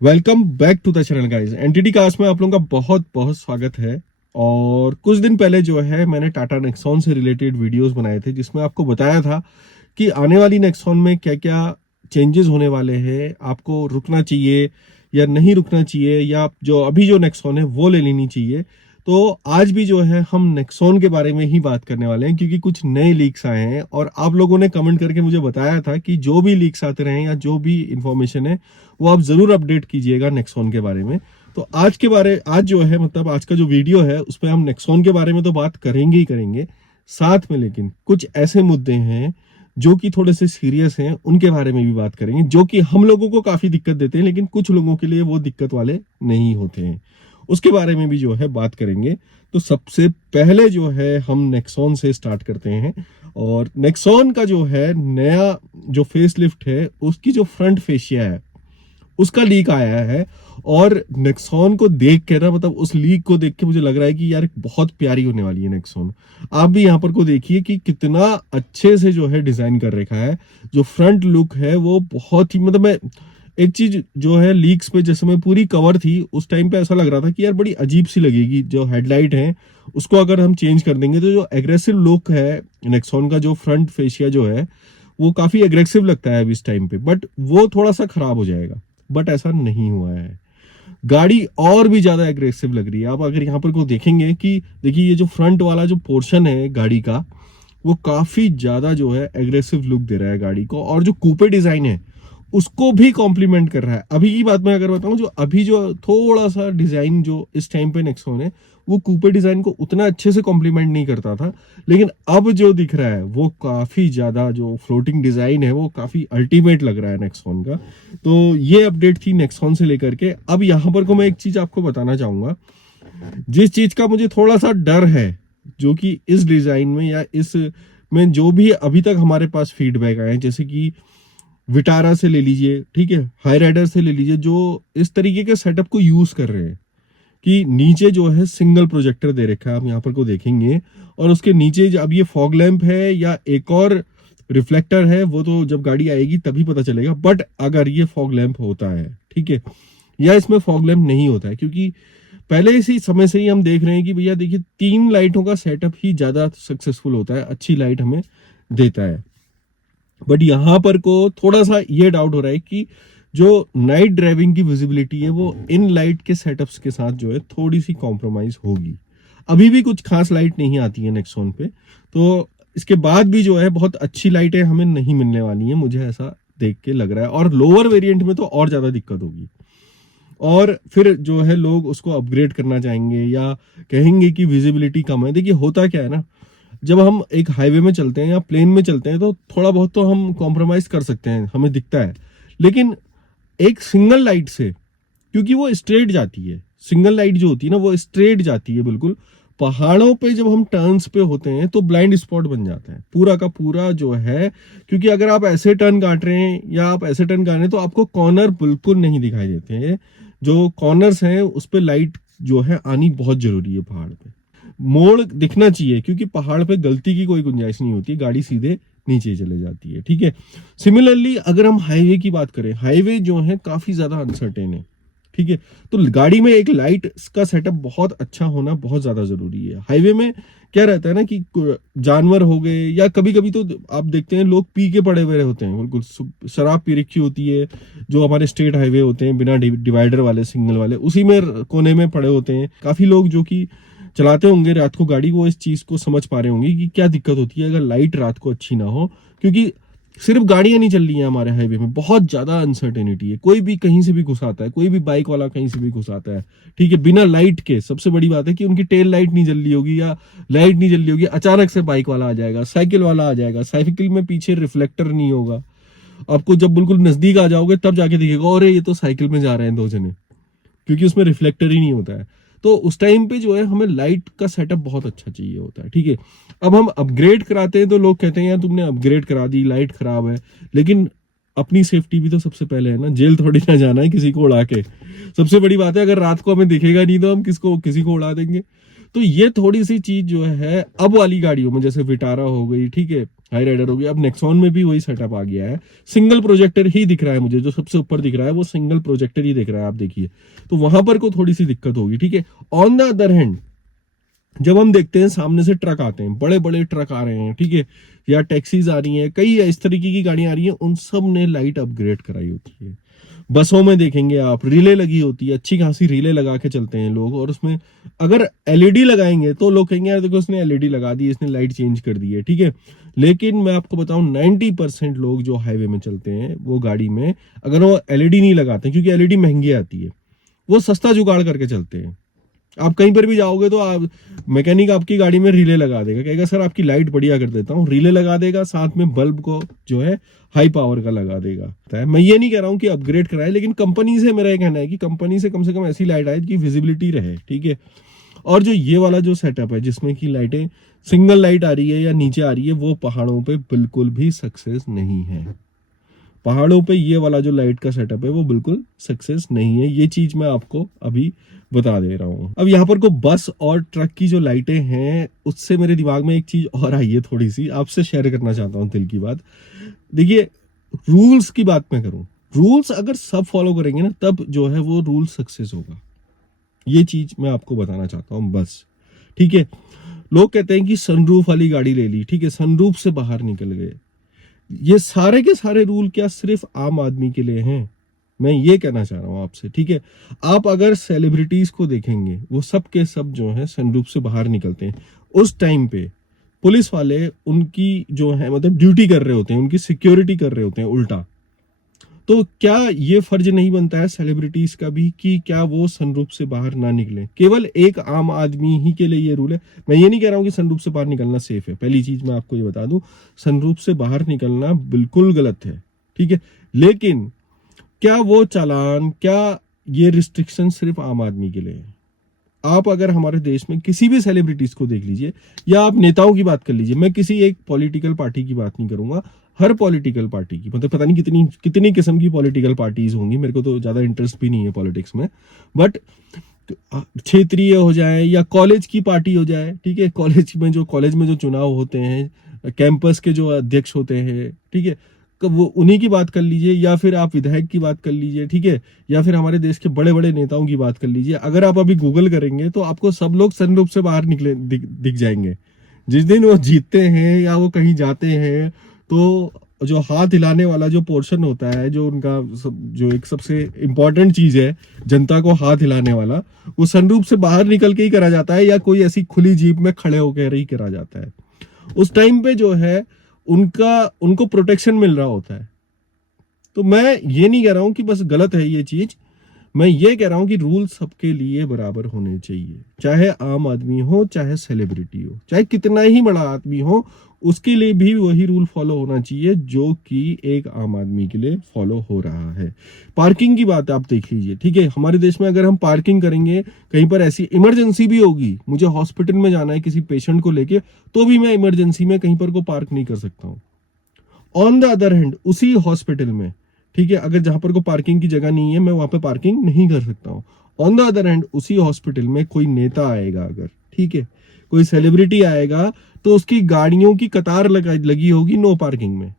Welcome back to the channel guys. NTD cars में आप लोगों का बहुत बहुत स्वागत है। और कुछ दिन पहले जो है मैंने टाटा नेक्सॉन से रिलेटेड वीडियोस बनाए थे जिसमें आपको बताया था कि आने वाली नेक्सॉन में क्या क्या चेंजेस होने वाले हैं, आपको रुकना चाहिए या नहीं रुकना चाहिए, या जो अभी जो नेक्सॉन है वो ले लेनी चाहिए। तो आज भी जो है हम नेक्सॉन के बारे में ही बात करने वाले हैं क्योंकि कुछ नए लीक्स आए हैं और आप लोगों ने कमेंट करके मुझे बताया था कि जो भी लीक्स आते रहे या जो भी इंफॉर्मेशन है वो आप जरूर अपडेट कीजिएगा नेक्सॉन के बारे में। तो आज जो है मतलब आज का जो वीडियो है उसमें हम नेक्सॉन के बारे में तो बात करेंगे ही करेंगे, साथ में लेकिन कुछ ऐसे मुद्दे हैं जो कि थोड़े से सीरियस हैं, उनके बारे में भी बात करेंगे जो कि हम लोगों को काफी दिक्कत देते हैं लेकिन कुछ लोगों के लिए वो दिक्कत वाले नहीं होते हैं। उसके बारे में भी जो है बात करेंगे। तो सबसे पहले जो है हम नेक्सॉन से स्टार्ट करते हैं। और नेक्सॉन का जो है नया जो फेस लिफ्ट है उसकी जो फ्रंट फेशिया है उसका लीक आया है। और नेक्सॉन को देख के ना मतलब उस लीक को देख के मुझे लग रहा है कि यार बहुत प्यारी होने वाली है नेक्सॉन। आप भी यहाँ पर को देखिए कि कितना अच्छे से जो है डिजाइन कर रखा है। जो फ्रंट लुक है वो बहुत ही मतलब मैं एक चीज जो है लीक्स पे जैसे मैं पूरी कवर थी उस टाइम पे ऐसा लग रहा था कि यार बड़ी अजीब सी लगेगी। जो हेडलाइट है उसको अगर हम चेंज कर देंगे तो जो एग्रेसिव लुक है नेक्सॉन का, जो फ्रंट फेशिया जो है वो काफी एग्रेसिव लगता है अभी इस टाइम पे, बट वो थोड़ा सा खराब हो जाएगा। बट ऐसा नहीं हुआ है, गाड़ी और भी ज्यादा एग्रेसिव लग रही है। आप अगर यहाँ पर को देखेंगे कि देखिए ये जो फ्रंट वाला जो पोर्शन है गाड़ी का वो काफी ज्यादा जो है एग्रेसिव लुक दे रहा है गाड़ी को, और जो कूपे डिजाइन है उसको भी कॉम्प्लीमेंट कर रहा है। अभी की बात मैं अगर बताऊं, जो अभी जो थोड़ा सा डिजाइन जो इस टाइम पे नेक्सॉन है वो कूपे डिजाइन को उतना अच्छे से कॉम्प्लीमेंट नहीं करता था, लेकिन अब जो दिख रहा है वो काफी ज्यादा जो फ्लोटिंग डिजाइन है वो काफी अल्टीमेट लग रहा है नेक्सॉन का। तो ये अपडेट थी नेक्सॉन से लेकर के। अब यहाँ पर को मैं एक चीज आपको बताना चाहूंगा, जिस चीज का मुझे थोड़ा सा डर है जो कि इस डिजाइन में या इस में जो भी अभी तक हमारे पास फीडबैक आए हैं, जैसे कि विटारा से ले लीजिए, ठीक है, हाई राइडर से ले लीजिए, जो इस तरीके के सेटअप को यूज कर रहे हैं कि नीचे जो है सिंगल प्रोजेक्टर दे रखा है, आप यहाँ पर को देखेंगे, और उसके नीचे अब ये फॉग लैंप है या एक और रिफ्लेक्टर है वो तो जब गाड़ी आएगी तभी पता चलेगा। बट अगर ये फॉग लैंप होता है, ठीक है, या इसमें फॉग लैंप नहीं होता है, क्योंकि पहले इसी समय से ही हम देख रहे हैं कि भैया देखिए 3 लाइटों का सेटअप ही ज्यादा सक्सेसफुल होता है, अच्छी लाइट हमें देता है। बट यहां पर को थोड़ा सा ये डाउट हो रहा है कि जो नाइट ड्राइविंग की विजिबिलिटी है वो इन लाइट के सेटअप्स के साथ जो है थोड़ी सी कॉम्प्रोमाइज होगी। अभी भी कुछ खास लाइट नहीं आती है नेक्सॉन पे, तो इसके बाद भी जो है बहुत अच्छी लाइटें हमें नहीं मिलने वाली हैं, मुझे ऐसा देख के लग रहा है। और लोअर वेरिएंट में तो और ज्यादा दिक्कत होगी, और फिर जो है लोग उसको अपग्रेड करना चाहेंगे या कहेंगे कि विजिबिलिटी कम है। देखिए होता क्या है ना, जब हम एक हाईवे में चलते हैं या प्लेन में चलते हैं तो थोड़ा बहुत तो हम कॉम्प्रोमाइज कर सकते हैं, हमें दिखता है। लेकिन एक सिंगल लाइट से, क्योंकि वो स्ट्रेट जाती है, सिंगल लाइट जो होती है ना वो स्ट्रेट जाती है बिल्कुल, पहाड़ों पे जब हम टर्न्स पे होते हैं तो ब्लाइंड स्पॉट बन जाता है पूरा का पूरा जो है। क्योंकि अगर आप ऐसे टर्न काट रहे हैं या आप ऐसे टर्न काट रहे हैं तो आपको कॉर्नर बिल्कुल नहीं दिखाई देते हैं। जो कॉर्नर्स हैं उस पे लाइट जो है आनी बहुत जरूरी है। पहाड़ पे मोड़ दिखना चाहिए क्योंकि पहाड़ पे गलती की कोई गुंजाइश नहीं होती, गाड़ी सीधे नीचे चले जाती है, ठीक है। सिमिलरली अगर हम हाईवे की बात करें, हाईवे जो है काफी ज्यादा अनसर्टेन है, ठीक है, तो गाड़ी में एक लाइट का सेटअप बहुत अच्छा होना बहुत ज्यादा जरूरी है। हाईवे में क्या रहता है ना कि जानवर हो गए या कभी कभी तो आप देखते हैं लोग पी के पड़े हुए होते हैं, बिल्कुल शराब पी रखी होती है। जो हमारे स्टेट हाईवे होते हैं बिना डिवाइडर वाले, सिग्नल वाले, उसी में कोने में पड़े होते हैं। काफी लोग जो कि चलाते होंगे रात को गाड़ी, वो इस चीज को समझ पा रहे होंगे कि क्या दिक्कत होती है अगर लाइट रात को अच्छी ना हो। क्योंकि सिर्फ गाड़ियां नहीं चल रही हैं हमारे हाईवे में, बहुत ज्यादा अनसर्टेनिटी है। कोई भी कहीं से भी घुस आता है, कोई भी बाइक वाला कहीं से भी घुस आता है, ठीक है, बिना लाइट के। सबसे बड़ी बात है कि उनकी टेल लाइट नहीं जल रही होगी या लाइट नहीं जल रही होगी, अचानक से बाइक वाला आ जाएगा, साइकिल वाला आ जाएगा, साइकिल में पीछे रिफ्लेक्टर नहीं होगा। आपको जब बिल्कुल नजदीक आ जाओगे तब जाके दिखेगा अरे ये तो साइकिल में जा रहे हैं दो जने, क्योंकि उसमें रिफ्लेक्टर ही नहीं होता है। तो उस टाइम पे जो है हमें लाइट का सेटअप बहुत अच्छा चाहिए होता है, ठीक है। अब हम अपग्रेड कराते हैं तो लोग कहते हैं यार तुमने अपग्रेड करा दी, लाइट खराब है, लेकिन अपनी सेफ्टी भी तो सबसे पहले है ना, जेल थोड़ी ना जाना है किसी को उड़ा के। सबसे बड़ी बात है अगर रात को हमें दिखेगा नहीं तो हम किसी को उड़ा देंगे। तो ये थोड़ी सी चीज जो है अब वाली गाड़ियों में, जैसे विटारा हो गई, ठीक है, हाई राइडर होगी। अब नेक्सॉन में भी वही सेटअप आ गया है, सिंगल प्रोजेक्टर ही दिख रहा है मुझे, जो सबसे ऊपर दिख रहा है वो सिंगल प्रोजेक्टर ही दिख रहा है, आप देखिए, तो वहां पर को थोड़ी सी दिक्कत होगी, ठीक है। ऑन द अदर हैंड जब हम देखते हैं सामने से ट्रक आते हैं, बड़े बड़े ट्रक आ रहे हैं, ठीक है, या टैक्सीज आ रही हैं, कई इस तरीके की गाड़ियां आ रही हैं, उन सब ने लाइट अपग्रेड कराई होती है। बसों में देखेंगे आप रिले लगी होती है, अच्छी खासी रिले लगा के चलते हैं लोग, और उसमें अगर एलईडी लगाएंगे तो लोग कहेंगे यार देखो उसने एलईडी लगा दी, इसने लाइट चेंज कर दी है, ठीक है। लेकिन मैं आपको बताऊं 90% लोग जो हाईवे में चलते हैं वो गाड़ी में अगर वो एलईडी नहीं लगाते, क्योंकि एलईडी महंगी आती है, वो सस्ता जुगाड़ करके चलते हैं। आप कहीं पर भी जाओगे तो आप मैकेनिक आपकी गाड़ी में रिले लगा देगा, कहेगा सर आपकी लाइट बढ़िया कर देता हूँ, रिले लगा देगा, साथ में बल्ब को जो है हाई पावर का लगा देगा। मैं ये नहीं कह रहा हूँ कि अपग्रेड कराए, लेकिन कंपनी से मेरा ये कहना है कि कंपनी से कम ऐसी लाइट आए कि विजिबिलिटी रहे, ठीक है। और जो ये वाला जो सेटअप है जिसमें कि लाइटें सिंगल लाइट आ रही है या नीचे आ रही है, वो पहाड़ों पे बिल्कुल भी सक्सेस नहीं है। पहाड़ों पे ये वाला जो लाइट का सेटअप है वो बिल्कुल सक्सेस नहीं है, ये चीज मैं आपको अभी बता दे रहा हूँ। अब यहाँ पर को बस और ट्रक की जो लाइटें हैं, उससे मेरे दिमाग में एक चीज और आई है, थोड़ी सी आपसे शेयर करना चाहता हूँ दिल की बात। देखिए, रूल्स की बात मैं करूं, रूल्स अगर सब फॉलो करेंगे ना तब जो है वो रूल सक्सेस होगा, ये चीज मैं आपको बताना चाहता हूं बस, ठीक है। लोग कहते हैं कि सनरूफ वाली गाड़ी ले ली, ठीक है, सनरूफ से बाहर निकल गए, ये सारे के सारे रूल क्या सिर्फ आम आदमी के लिए हैं? मैं ये कहना चाह रहा हूं आपसे, ठीक है। आप अगर सेलिब्रिटीज को देखेंगे वो सब के सब जो है सनरूफ से बाहर निकलते हैं, उस टाइम पे पुलिस वाले उनकी जो है मतलब ड्यूटी कर रहे होते हैं, उनकी सिक्योरिटी कर रहे होते हैं उल्टा। तो क्या ये फर्ज नहीं बनता है सेलिब्रिटीज का भी कि क्या वो सनरूफ से बाहर ना निकले? केवल एक आम आदमी ही के लिए ये रूल है। मैं ये नहीं कह रहा हूं कि सनरूफ से बाहर निकलना सेफ है, पहली चीज मैं आपको ये बता दूं, सनरूफ से बाहर निकलना बिल्कुल गलत है, ठीक है। लेकिन क्या वो चालान, क्या ये रिस्ट्रिक्शन सिर्फ आम आदमी के लिए है? आप अगर हमारे देश में किसी भी सेलिब्रिटीज को देख लीजिए, या आप नेताओं की बात कर लीजिए, मैं किसी एक पॉलिटिकल पार्टी की बात नहीं करूंगा, हर पॉलिटिकल पार्टी की, मतलब पता नहीं कितनी कितनी किस्म की पॉलिटिकल पार्टीज होंगी, मेरे को तो ज्यादा इंटरेस्ट भी नहीं है पॉलिटिक्स में, बट क्षेत्रीय हो जाए या कॉलेज की पार्टी हो जाए, ठीक है, कॉलेज में जो चुनाव होते हैं, कैंपस के जो अध्यक्ष होते हैं, ठीक है, वो उन्हीं की बात कर लीजिए, या फिर आप विधायक की बात कर लीजिए, ठीक है, या फिर हमारे देश के बड़े बड़े नेताओं की बात कर लीजिए। अगर आप अभी गूगल करेंगे तो आपको सब लोग सनरूफ से बाहर निकले दिख जाएंगे। जिस दिन वो जीतते हैं या वो कहीं जाते हैं, तो जो हाथ हिलाने वाला जो पोर्शन होता है, जो उनका जो एक सबसे इंपॉर्टेंट चीज है जनता को हाथ हिलाने वाला, वो सनरूफ से बाहर निकल के ही करा जाता है, या कोई ऐसी खुली जीप में खड़े होकर ही करा जाता है। उस टाइम पे जो है उनको प्रोटेक्शन मिल रहा होता है। तो मैं ये नहीं कह रहा हूं कि बस गलत है ये चीज, मैं ये कह रहा हूं कि रूल सबके लिए बराबर होने चाहिए, चाहे आम आदमी हो, चाहे सेलिब्रिटी हो, चाहे कितना ही बड़ा आदमी हो, उसके लिए भी वही रूल फॉलो होना चाहिए जो कि एक आम आदमी के लिए फॉलो हो रहा है। पार्किंग की बात आप देख लीजिए, ठीक है, हमारे देश में अगर हम पार्किंग करेंगे, कहीं पर ऐसी इमरजेंसी भी होगी, मुझे हॉस्पिटल में जाना है किसी पेशेंट को लेके, तो भी मैं इमरजेंसी में कहीं पर को पार्क नहीं कर सकता हूँ। ऑन द अदर हैंड उसी हॉस्पिटल में, ठीक है, अगर जहां पर को पार्किंग की जगह नहीं है, मैं वहां पर पार्किंग नहीं कर सकता हूँ। ऑन द अदर हैंड उसी हॉस्पिटल में कोई नेता आएगा अगर, ठीक है, कोई सेलिब्रिटी आएगा, तो उसकी गाड़ियों की कतार लगी होगी नो पार्किंग में,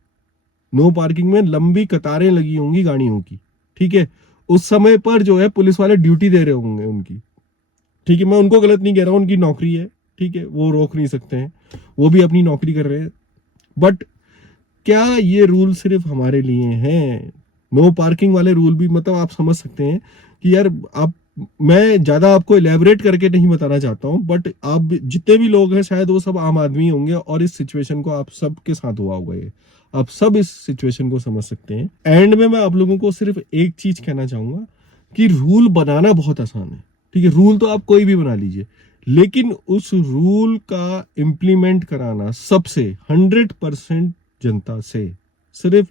नो पार्किंग में लंबी कतारें लगी होंगी गाड़ियों की, ठीक है। उस समय पर जो है पुलिस वाले ड्यूटी दे रहे होंगे उनकी, ठीक है, मैं उनको गलत नहीं कह रहा हूं, उनकी नौकरी है, ठीक है, वो रोक नहीं सकते हैं, वो भी अपनी नौकरी कर रहे हैं। बट क्या ये रूल सिर्फ हमारे लिए हैं? नो पार्किंग वाले रूल भी, मतलब आप समझ सकते हैं कि यार आप, मैं ज्यादा आपको इलेबोरेट करके नहीं बताना चाहता हूं, बट आप जितने भी लोग हैं शायद वो सब आम आदमी होंगे, और इस सिचुएशन को आप सब के साथ हुआ होगा, ये आप सब इस सिचुएशन को समझ सकते हैं। एंड में मैं आप लोगों को सिर्फ एक चीज कहना चाहूंगा कि रूल बनाना बहुत आसान है, ठीक है, रूल तो आप कोई भी बना लीजिए, लेकिन उस रूल का इम्प्लीमेंट कराना सबसे 100% जनता से, सिर्फ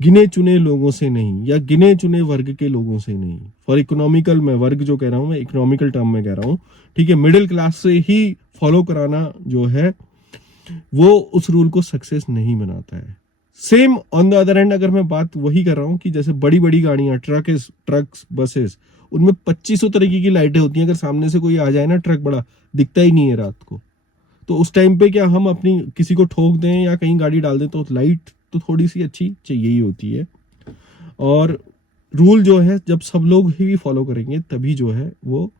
गिने चुने लोगों से नहीं, या गिने चुने वर्ग के लोगों से नहीं। फॉर इकोनॉमिकल, मैं वर्ग जो कह रहा हूं मैं इकोनॉमिकल टर्म में कह रहा हूं, ठीक है, मिडिल क्लास से ही फॉलो कराना जो है वो उस रूल को सक्सेस नहीं बनाता है। Same on the other hand अगर मैं बात वही कर रहा हूं कि जैसे बड़ी बड़ी गाड़ियां, ट्रक्स, बसेस, उनमें 2500 तरीके की लाइटें होती हैं, अगर सामने से कोई आ जाए ना ट्रक बड़ा, दिखता ही नहीं है रात को, तो उस टाइम पे क्या हम अपनी किसी को ठोक दें या कहीं गाड़ी डाल दें तो लाइट तो थोड़ी सी अच्छी चाहिए ही होती है। और रूल जो है जब सब लोग ही फॉलो करेंगे तभी जो है वो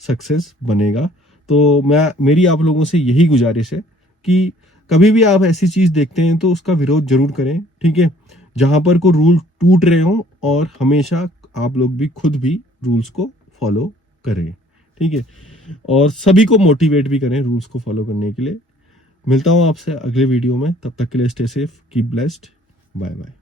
सक्सेस बनेगा। तो मेरी आप लोगों से यही गुजारिश है कि कभी भी आप ऐसी चीज देखते हैं तो उसका विरोध जरूर करें, ठीक है, जहां पर कोई रूल टूट रहे हो, और हमेशा आप लोग भी खुद भी रूल्स को फॉलो करें, ठीक है, और सभी को मोटिवेट भी करें रूल्स को फॉलो करने के लिए। मिलता हूं आपसे अगले वीडियो में, तब तक के लिए stay safe, keep blessed, bye bye.